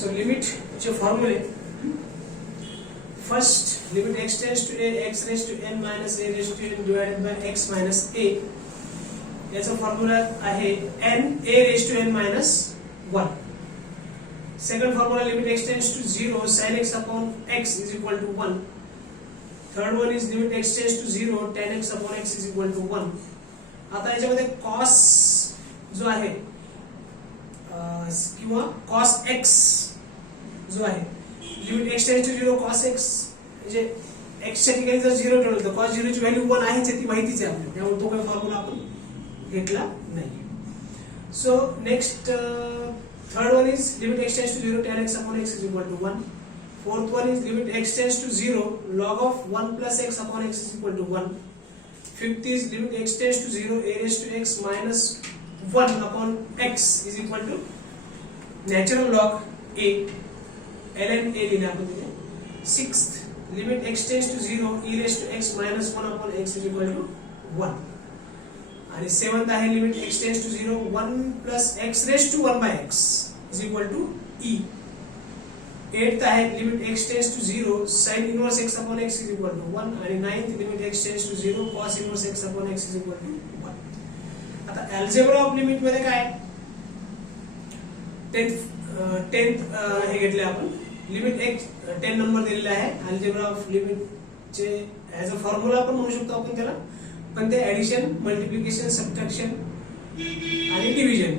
So limit चे फॉर्म्युले first limit x tends to a x raise to n minus a raise to n divided by x minus a याचा formula आहे n a raise to n minus 1. Second formula limit x tends to 0 sin x upon x is equal to 1. Third one is limit x tends to 0 tan x upon x is equal to 1. आता याच्यामध्ये cos जो आहे किंवा cos x जो आहे limit x tends to 0 cos x म्हणजे x च्या ठिकाणी जर 0 ठेवलं तर cos 0 ची व्हॅल्यू 1 आहे ती माहितीच आहे आपल्याला, त्यामुळे तो काही फॉर्म्युला आपण घेतला नाही. So next third one is limit x tends to 0 tan x upon x is equal to 1. Fourth one is limit x tends to 0 log of 1 plus x upon x is equal to 1. Fifth is limit x tends to 0 a raised to x minus 1 upon x is equal to natural log a ln a लिहिला आपण तिथे. Sixth limit x tends to 0 e raised to x minus 1 upon x is equal to 1. आणि seventh आहे limit x tends to 0 1 plus x raised to 1 by x is equal to e. Eighth आहे limit x tends to 0 sin inverse x upon x is equal to 1. आणि ninth limit x tends to 0 cos inverse x upon x is equal to 1. आता algebra of limit मध्ये काय 10th हे घेतले आपण limit x 10 number दिलेला आहे. Algebra of limit चे ऍज अ फॉर्म्युला पण म्हणू शकतो आपण त्याला, पण ते ऍडिशन मल्टिप्लिकेशन सबट्रॅक्शन आणि डिव्हिजन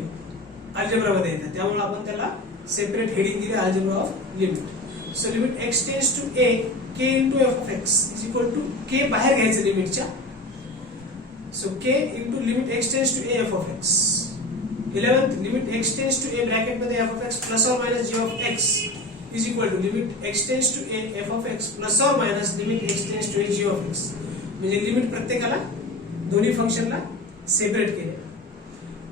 अल्जेब्रा मध्ये येतात, त्यामुळे आपण त्याला सेपरेट हेडिंग दिले algebra of limit. So limit x tends to a k into f of x is equal to k बाहेर घ्यायचं लिमिटच्या. So k into limit x tends to a f of x. 11th limit x tends to a bracket मध्ये f of x plus और minus g of x is equal to limit x tends to a f of x plus और minus limit x tends to a g of x. म्हणजे limit प्रत्येकाला दोन्ही फंक्शनला separate केले.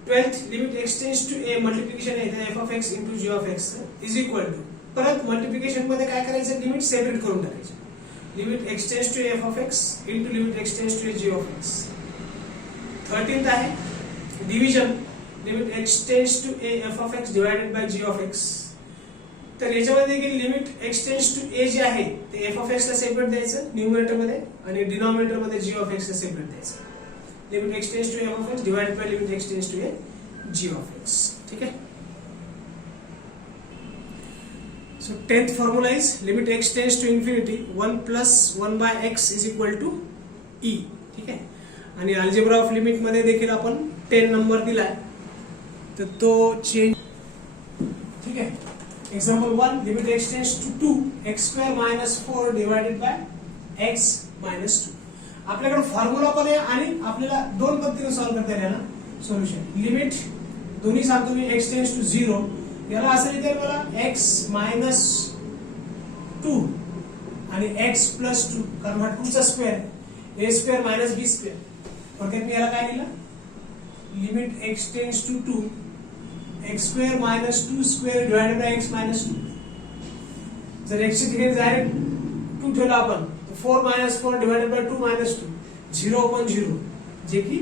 12th limit x tends to a multiplication आहे f of x into g of x is equal to परत multiplication मध्ये काय करायचं लिमिट सेपरेट करून टाकायची. Limit x tends to a f of x into limit x tends to a g of x. 13th आहे division limit x tends to a f of x divided by g of x. तर याच्यामध्ये देखील limit x tends to a जे आहे ते f of x ला separate द्यायचं numerator मध्ये आणि डिनॉमिनेटर मध्ये g of x ला सेपरेट द्यायचं. Limit x tends to a f of x divided by limit x tends to a g of x. ठीक है. So 10th formula is limit x tends to infinity 1 plus 1 by x is equal to e. ठीक है. आणि algebra of limit मध्ये देखील आपण 10 number दिलाय तर तो चेंज. ठीक है. Example 1 limit x tends to 2 x square minus 4 divided by x minus 2. आपल्याकडे फॉर्म्युला पण आहे आणि आपल्याला दोन पद्धतीने सॉल्व्ह करता येईल ना सोल्युशन. लिमिट दोन्ही सांगतो मी x टेंड्स टू 0 याला असं लिहिता येईल मला x मायनस 2 आणि x प्लस 2 कारण हा 2 चा square a square minus b square. थोडक्यात मी याला काय लिहिलं limit x tends to 2 x square minus 2 square divided by x minus 2. जर x ची ठिकाणी डायरेक्ट 2 ठेवला आपण 4 minus 4 divided by 2 minus 2 0 upon 0 जे की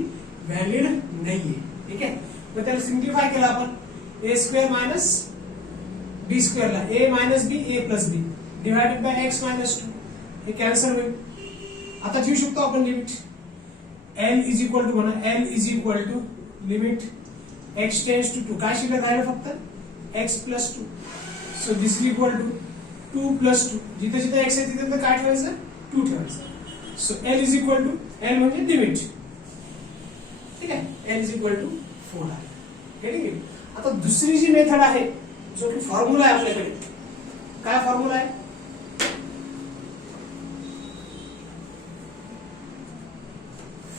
व्हॅलिड नाहीये. ठीक आहे. मग त्याला सिम्प्लिफाय केला आपण a square minus b square ला a minus b a plus b divided by x minus 2 हे कॅन्सल होईल. आता घेऊ शकतो आपण limit l is equal to म्हणा l is equal to limit x tends to 2 काय शिल्लक राहिलं फक्त x plus 2. So this is equal to 2 plus 2 जिथे जिथे x आहे तिथे काय ठेवायचं 2 ठेवायचं. So l is equal to l म्हणजे लिमिट. ठीक आहे. l इज इक्वल टू 4 आहे. ठीक आहे. आता दुसरी जी मेथड आहे जो की फॉर्म्युला आहे आपल्याकडे काय फॉर्म्युला आहे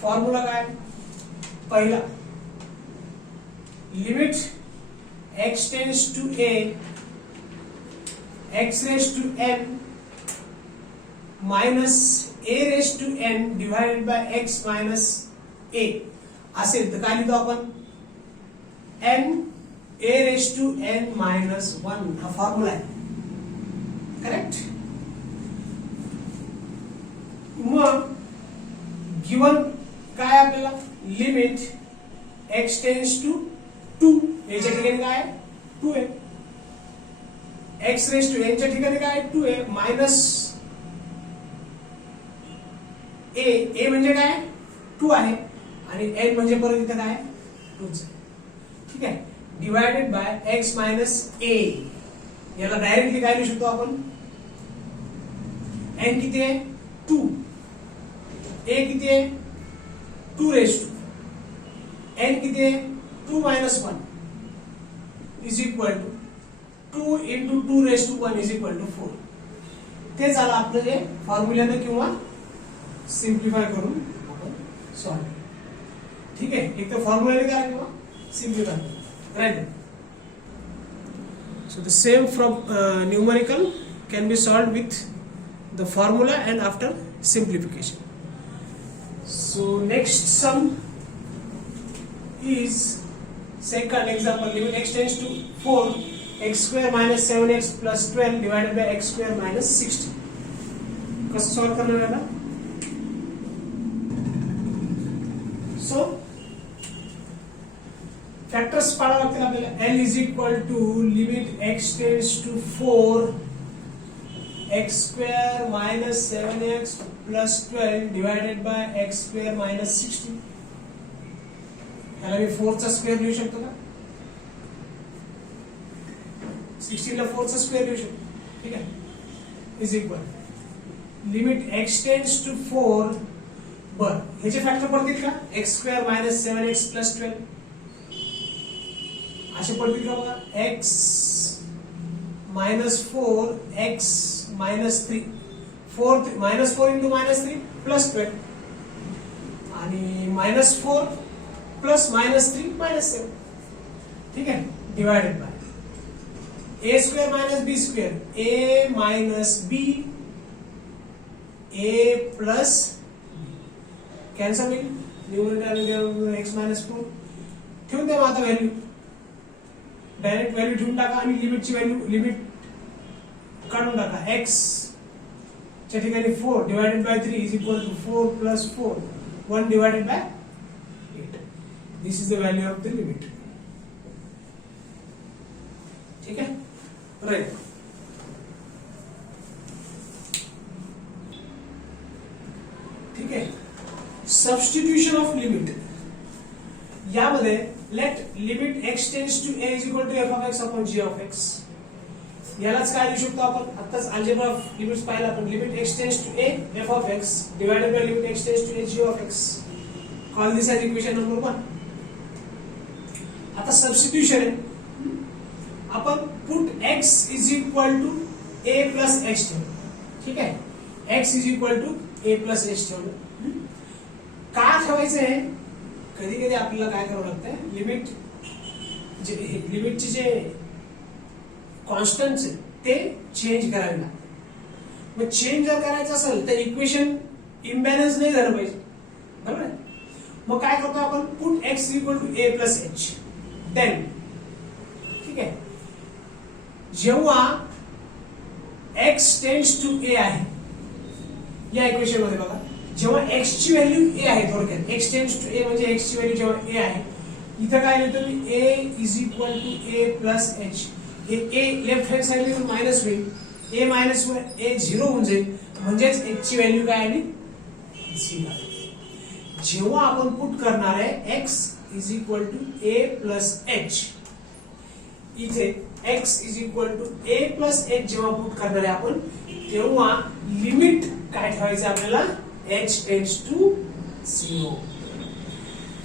फॉर्म्युला काय पहिला limit x tends to a x raise to n minus a raise to n divided by x minus a असेल तर काय लिहितो आपण n a raise to n minus 1 हा फॉर्म्युला आहे. करेक्ट. मग गिवन काय आपल्याला लिमिट x टेंड्स टू 2 याच्या ठिकाणी काय 2 आहे एक्स रेस टू एनच्या ठिकाणी काय 2a मायनस ए म्हणजे काय 2 आहे आणि n म्हणजे परत इथे काय 2च आहे. ठीक आहे. Divided by x minus a. याला डायरेक्टली काय लिहू शकतो आपण, n किती आहे 2, a किती आहे 2 रेस टू, n किती आहे 2 minus 1 is equal to 2 into 2 raise to 1 is equal to 4. ते झालं आपलं जे फॉर्म्युल्यानं किंवा सिम्प्लिफाय करून आपण सॉल्व. ठीक आहे. एक तर फॉर्म्युल्याने करा किंवा सिम्प्लिफाय करा. Right. So the same from numerical can be solved with the formula and after simplification. So next sum is second example. Limit x tends to 4, x square minus 7x plus 12 divided by x square minus 60. कसं solve करणार आहे ना. So factors पाडावे लागतील आपल्याला. l is equal to limit x tends to 4 x square minus 7x plus 12 divided by x square minus 60. याला मी 4 चा square लिहू शकतो का, 16 ला 4 चा स्क्वेअर लिहू शकतो. ठीक आहे. Is equal limit x tends to 4. बर ह्याचे फॅक्टर पडतील का, x square minus 7x plus 12 असे पडतील का बघा. x minus 4 x minus 3 4 minus 4 into minus 3 plus 12 आणि मायनस 4 प्लस मायनस 3 मायनस 7. ठीक आहे. Divided by a square minus b square a minus b a plus cancel होईल. न्यूमरेटर एक्स मायनस 4 ठेवून द्या. आता व्हॅल्यू डायरेक्ट व्हॅल्यू ठेवून टाका आणि लिमिटची व्हॅल्यू लिमिट काढून टाका. x च्या ठिकाणी 4 divided by 3 is equal to 4 plus 4 1 divided by 8. This is the value of the limit. ठीक आहे. राईट. ठीक आहे. Substitution of limit. यामध्ये let limit x tends to a is equal to f of x upon g of x. यालाच काय लिहू शकतो आपण, आताच अल्जेब्रा ऑफ लिमिट्स पाहिला आपण. Limit x tends to a f of x divided by limit x tends to a g of x. Call this as equation number 1. आता substitution आहे. आपण put x is equal to a plus h ठेवलं. ठीक आहे. x is equal to a plus h ठेवलं. का ठेवायचं आहे, कधी कधी आपल्याला काय करावं लागतं, लिमिटचे जे कॉन्स्टंट्स आहेत ते चेंज करावे लागतात. मग चेंज जर करायचं असेल तर इक्वेशन इम्बॅलन्स नाही झालं पाहिजे. बरोबर आहे. मग काय करतो आपण, put x equal to a plus h. Then ठीक आहे, जेव्हा x टेंड्स टू a आहे या इक्वेशन मध्ये बघा, जेव्हा x ची व्हॅल्यू a आहे, थोडक्यात x टेंड्स टू a म्हणजे x ची व्हॅल्यू जेव्हा a आहे, इथं काय लिहितो मी a is equal to a plus h. हे a लेफ्ट हँड साइड ला मायनस होईल, a मायनस a झिरो होऊन जाईल, म्हणजेच x ची व्हॅल्यू काय आली 0. जेव्हा आपण पुट करणार आहे x is equal to a plus h, इथे x is equal to a plus h जेव्हा पुट करणार आहे आपण, तेव्हा लिमिट काय ठेवायचं आपल्याला, h टेंड्स टू 0.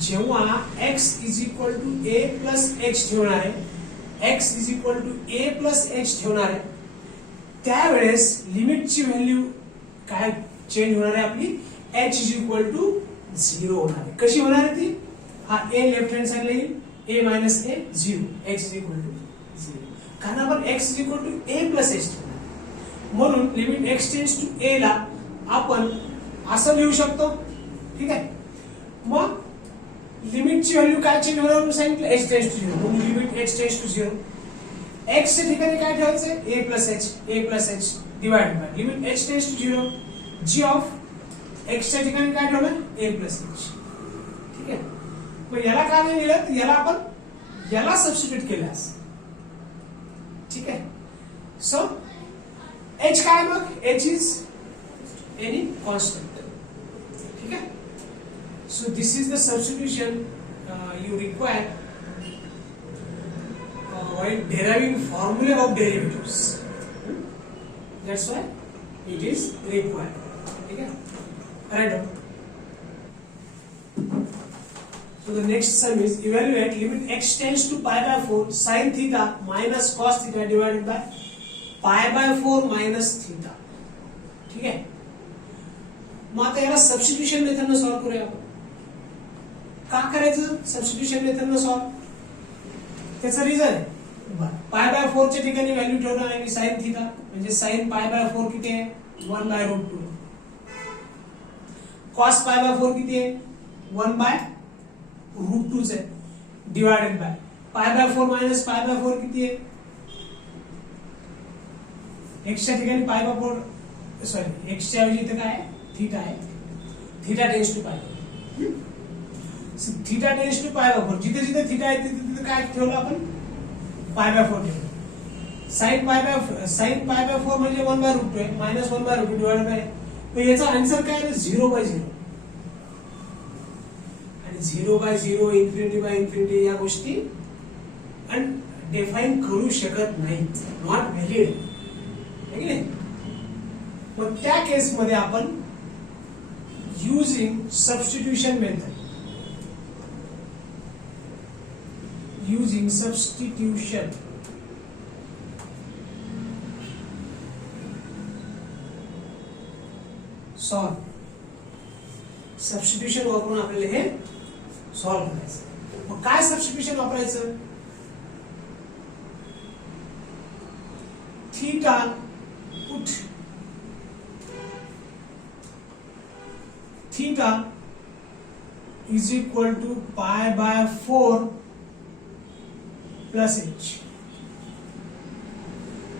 जेव्हा x is equal to a plus h ठेवणार आहे, x is equal to a plus h ठेवणार आहे, त्यावेळेस लिमिटची व्हॅल्यू काय चेंज होणार आहे आपली, h इज इक्वल टू 0 होणार आहे. कशी होणार आहे ती, हा a लेफ्ट हँड साइडला येईल, a minus a 0, x is equal to 0. कारण आपण x is equal to a plus h ठेवणार, म्हणून limit x tends to a ला आपण असं लिहू शकतो. ठीक आहे. मग लिमिटची व्हॅल्यू काय चेंज होणार म्हणून सांगितलं, h टेंड्स टू 0, म्हणून limit h tends to 0. x च्या ठिकाणी काय ठेवायचं, a plus h divide by limit h tends to 0 g of x च्या ठिकाणी काय ठेवलं, a प्लस h. ठीक आहे. मग याला काय नाही लिहिलं, याला आपण याला सबस्टिट्यूट केल्यास. ठीक आहे. सो h काय मग h इज एनी कॉन्स्टंट. ठीक है. So this is the substitution you require while deriving formula of derivatives. That's why it is required. ठीक है. Write down. So the next sum is evaluate limit x tends to pi by 4 sin theta minus cos theta divided by pi by 4 minus theta. ठीक है. मग आता याला substitution method ने solve करूया आपण. का करायचं सबस्टिट्यूशन मेथड ने सॉल्व? त्याचं रिझन आहे. पाय बाय 4 च्या ठिकाणी व्हॅल्यू ठेवणार आहे मी sin थीटा, म्हणजे sin पाय बाय 4 किती आहे 1/√2. cos पाय बाय 4 किती आहे 1/√2 च आहे divided by pi by 4 minus pi by 4 किती आहे x च्या ठिकाणी पाय बाय 4 सॉरी x च्या ऐवजी इथे काय आहे थीटा आहे. Theta tends to pi. Theta tends to pi by 4. जिथे जिथे थीटा आहे तिथे तिथे काय ठेवलं आपण पाय बाय 4 ठेवलं. sin पाय बाय 4 म्हणजे 1/√2 आहे मायनस 1/√2 डिवाइडेड बाय. तर याचा आन्सर काय आहे 0/0. आणि 0/0 इन्फिनिटी या गोष्टी डिफाइन करू शकत नाही. नॉट व्हॅलिड आहे की नाही. मग त्या केस मध्ये आपण using substitution method solve. Substitution वापरून आपल्याला हे सॉल्व करायचं. मग काय सबस्टिट्यूशन वापरायचं? Theta put theta is equal to pi by 4 plus h.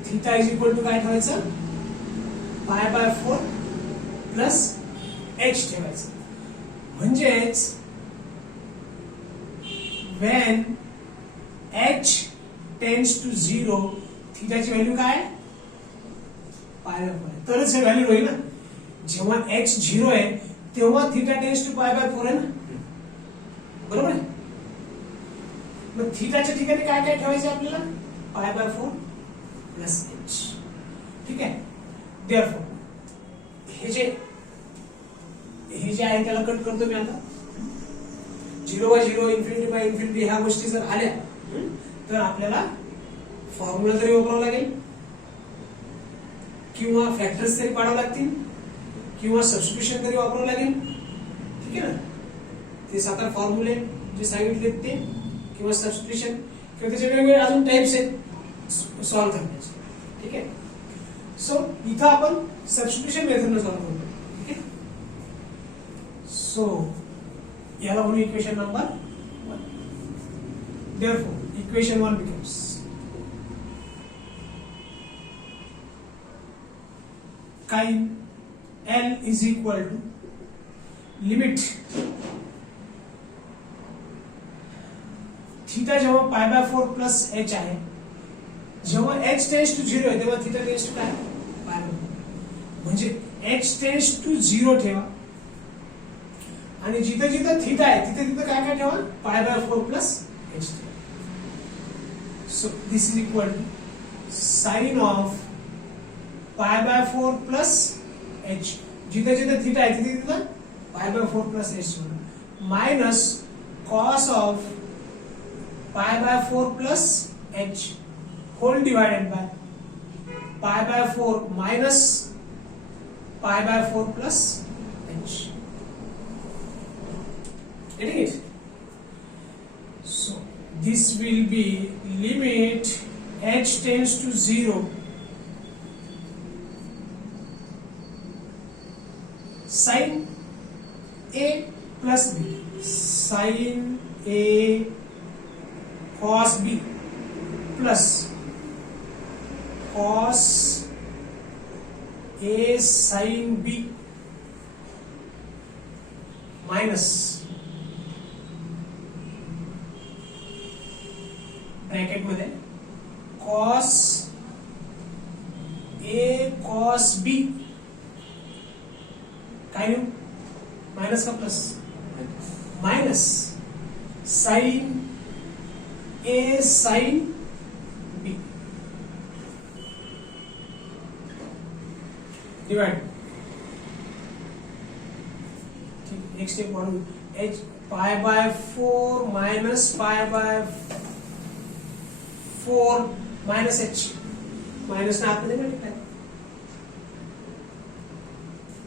Theta is equal to काय ठेवायचं पाय बाय 4 प्लस h ठेवायचं. म्हणजेच when h tends to 0 थीटाची value काय पाय बाय 4 तरच हे व्हॅल्यू होईल ना. जेव्हा h 0 आहे तेव्हा theta tends to pi by 4 आहे ना. बरोबर आहे. मग थीटाच्या ठिकाणी काय काय ठेवायचे आपल्याला पाय बाय 4 प्लस h. ठीक आहे. देअरफॉर हे जे आहे त्याला कट करतो मी आता. 0/0 इन्फिनिटी ह्या गोष्टी जर आल्या तर आपल्याला फॉर्म्युला तरी वापरावा लागेल किंवा फॅक्टर्स तरी पाडावं लागतील किंवा सबस्टिट्यूशन तरी वापरावं लागेल. ठीक आहे ना. ते 7 फॉर्म्युले जे सांगितले ते किंवा सबस्टिट्यूशन किंवा त्याचे वेगवेगळे अजून टाइप्स आहेत सॉल्व करण्याचे. ठीक आहे. सो इथं आपण सबस्टिट्यूशन मेथडने सॉल्व करतो. ठीक आहे. सो याला म्हणू equation number 1. Therefore equation 1 becomes काइन L is equal to limit theta जेव्हा पाय बाय 4 प्लस h आहे, जेव्हा h टेंड्स टू 0 आहे तेव्हा थीटा टेंड्स टू काय पाय बाय 4. म्हणजे h टेंड्स टू 0 ठेवा आणि जिथे जिथे थीटा आहे तिथे तिथे काय काय ठेवा pi by 4 plus h. So this is equal to sine of pi by 4 plus h. जिथे जिथे थीटा आहे तिथे तिथे pi by 4 plus h minus cos of pi by 4 plus h whole divided by pi by 4 minus pi by 4 plus h. Getting it? So this will be limit h tends to 0 sin a plus b sin a cos b plus cos a sin b minus bracket मध्ये cos cos b काय लिहू minus का plus minus sine a sine b divide एक step वाढून h pi by 4 minus pi by 4 minus h minus ना आतमध्ये भेटत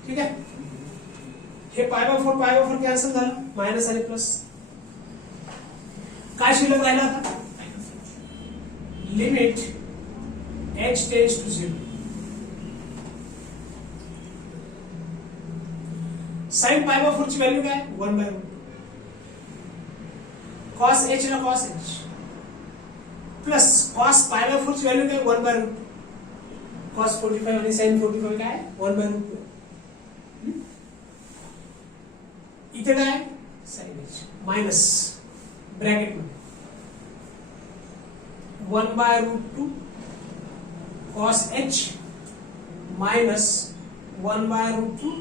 ठीक आहे हे पाय बाय 4 कॅन्सल झालं मायनस आणि प्लस काय शिल्लक राहिला आता limit h tends to 0 sine pi by 4 ची व्हॅल्यू काय 1 बाय रूट कॉस h ला cos h plus cos pi by 4 ची व्हॅल्यू काय 1 बाय रूट कॉस 45 आणि साइन 45 काय 1 बाय रूट इथे काय साइन h मायनस ब्रॅकेट मध्ये 1 by root 2 cos h minus 1 by root 2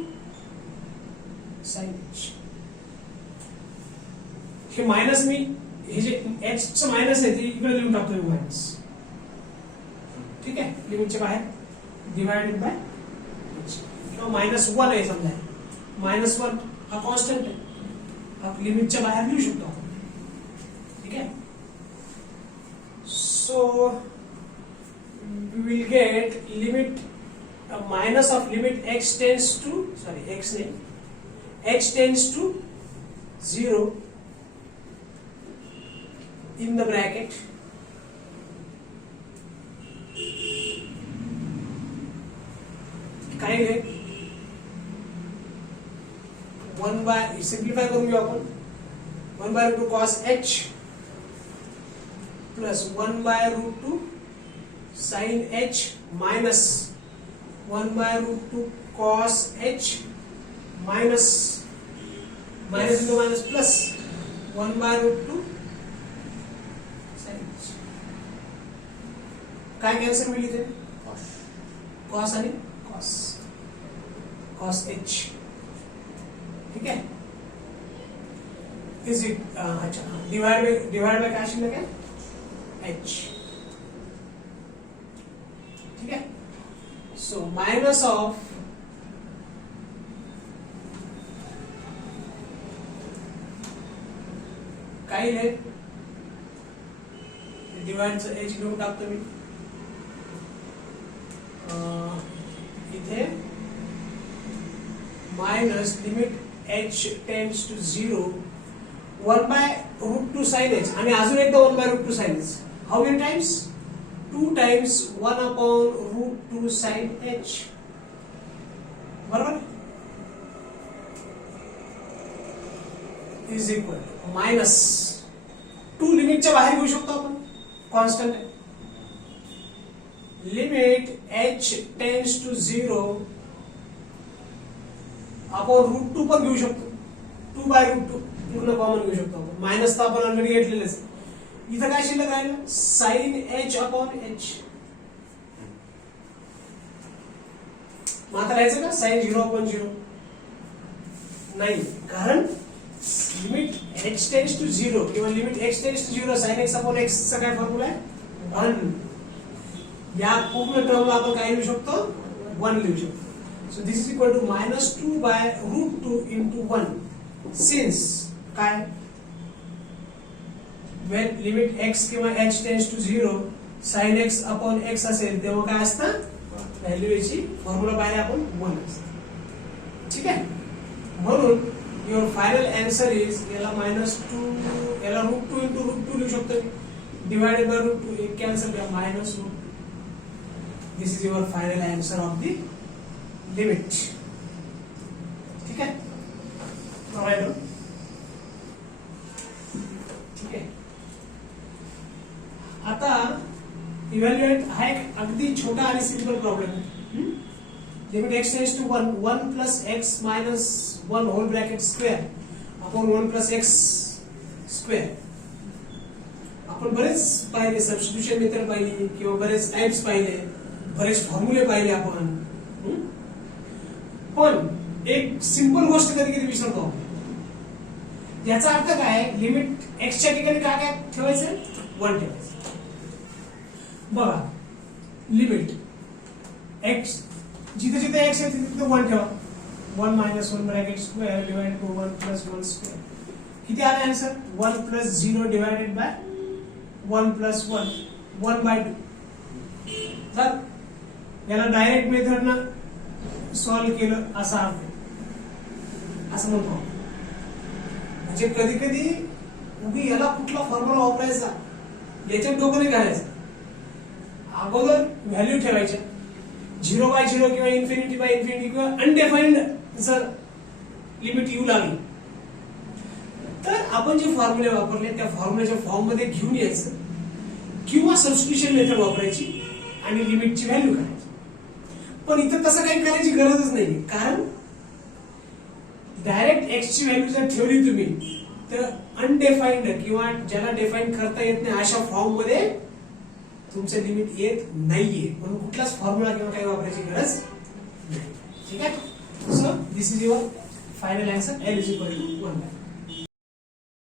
sine h हे मायनस मी हे जे h चं मायनस आहे ते इकडे लिहून टाकतोय मायनस ठीक आहे लिमिटच्या बाहेर डिवाइडेड बाय h किंवा मायनस 1 आहे समजा मायनस 1 हा कॉन्स्टंट आहे आप लिमिटच्या बाहेर लिहू शकतो आपण ठीक आहे so we will get limit minus of limit x tends to sorry x ने h tends to 0 in the bracket काय आहे 1 बाय सिंप्लिफाय करून घेऊ आपण 1 by root 2 cos h plus 1 by root 2 sin h minus 1 by root 2 cos h minus minus into minus plus 1 by root 2 sin h काय cancel होईल इथे cos आणि cos h ठीक है इज इट अच्छा डिवाइड बाय काय शिल्लक आहे h ठीक है सो माइनस ऑफ काय लिहिले डिवाइडचं h घेऊन टाकतो मी इथे minus limit h tends to 0 1 by root 2 sin h आणि अजून एकदा 1 by root 2 sin h how many times 2 times 1 upon root 2 sin h बरोबर इज इक्वल माइनस 2 लिमिटच्या बाहेर घेऊ शकतो आपण कॉन्स्टंट आहे लिमिट h टेंड्स टू 0 आपण रूट 2 पण घेऊ शकतो 2 बाय रूट 2 पूर्ण कॉमन घेऊ शकतो आपण मायनस तर आपण ऑलरेडी घेतलेलंच इथं काय शिल्लक राहिलं साइन h अपॉन h मग आता राहायचं का साइन 0 अपॉन 0 नाही कारण लिमिट h टेंड्स टू 0 किंवा limit x tends to 0 sin x upon x चा काय फॉर्म्युला आहे 1 या पूर्ण टर्मला आपण काय लिहू शकतो 1 लिहू शकतो so this is equal to minus 2 by root 2 into 1 since काय when limit x किंवा h tends to 0 sin x upon x असेल तेव्हा काय असतं व्हॅल्यू याची फॉर्म्युला पाहिजे आपण 1 असतं ठीक आहे म्हणून your final answer is याला -2 याला रूट 2 into रूट 2 लिहू शकतो डिवाइडेड बाय रूट 2 एक कॅन्सल करा minus root this is your final answer of the limit ठीक है ऑलराइट ठीक है आता इव्हॅल्युएट हा एक अगदी छोटा आणि सिंपल प्रॉब्लेम आहे limit x tends to 1 1 plus x minus 1 whole bracket square upon 1 plus x square आपण बरेच पाहिले सबस्टिट्यूशन मेथड पाहिली किंवा बरेच टाइप्स पाहिले बरेच फॉर्म्युले पाहिले आपण. पण एक सिंपल गोष्ट कधी कधी विसरतो आपण. याचा अर्थ काय, लिमिट एक्सच्या ठिकाणी काय काय ठेवायचं, 1 ठेवायचं. बघा लिमिट एक्स जिथे जिथे एक्स आहे तिथे 1 ठेवा. 1 - 1 bracket square divide two 1 + 1 square. किती आला आन्सर, 1 + 0 डिवाइडेड बाय 1 + 1 1/2. तर याला डायरेक्ट मेथडनं सॉल्व्ह केलं असा अर्थ असं म्हणतो. म्हणजे कधी कधी उभी याला कुठला फॉर्म्युला वापरायचा याच्यात डोकं नाही घालायचं. अगोदर व्हॅल्यू ठेवायच्या 0/0 किंवा ∞/∞ किंवा अनडिफाईन्ड जर लिमिट येऊ लागली तर आपण जे फॉर्म्युले वापरले त्या फॉर्म्युल्याच्या फॉर्म मध्ये घेऊन यायचं किंवा सबस्टिट्यूशन मेथड वापरायची आणि लिमिटची व्हॅल्यू काढायची. पण इथं तसं काही करायची गरजच नाही, कारण डायरेक्ट एक्स ची व्हॅल्यू जर ठेवली तुम्ही तर अनडिफाईन्ड किंवा ज्याला डिफाईन करता येत नाही अशा फॉर्म मध्ये तुमचं लिमिट येत नाहीये. म्हणून कुठलाच फॉर्म्युला किंवा काही वापरायची गरज नाही. ठीक आहे. So this is your final answer, L = 1/2.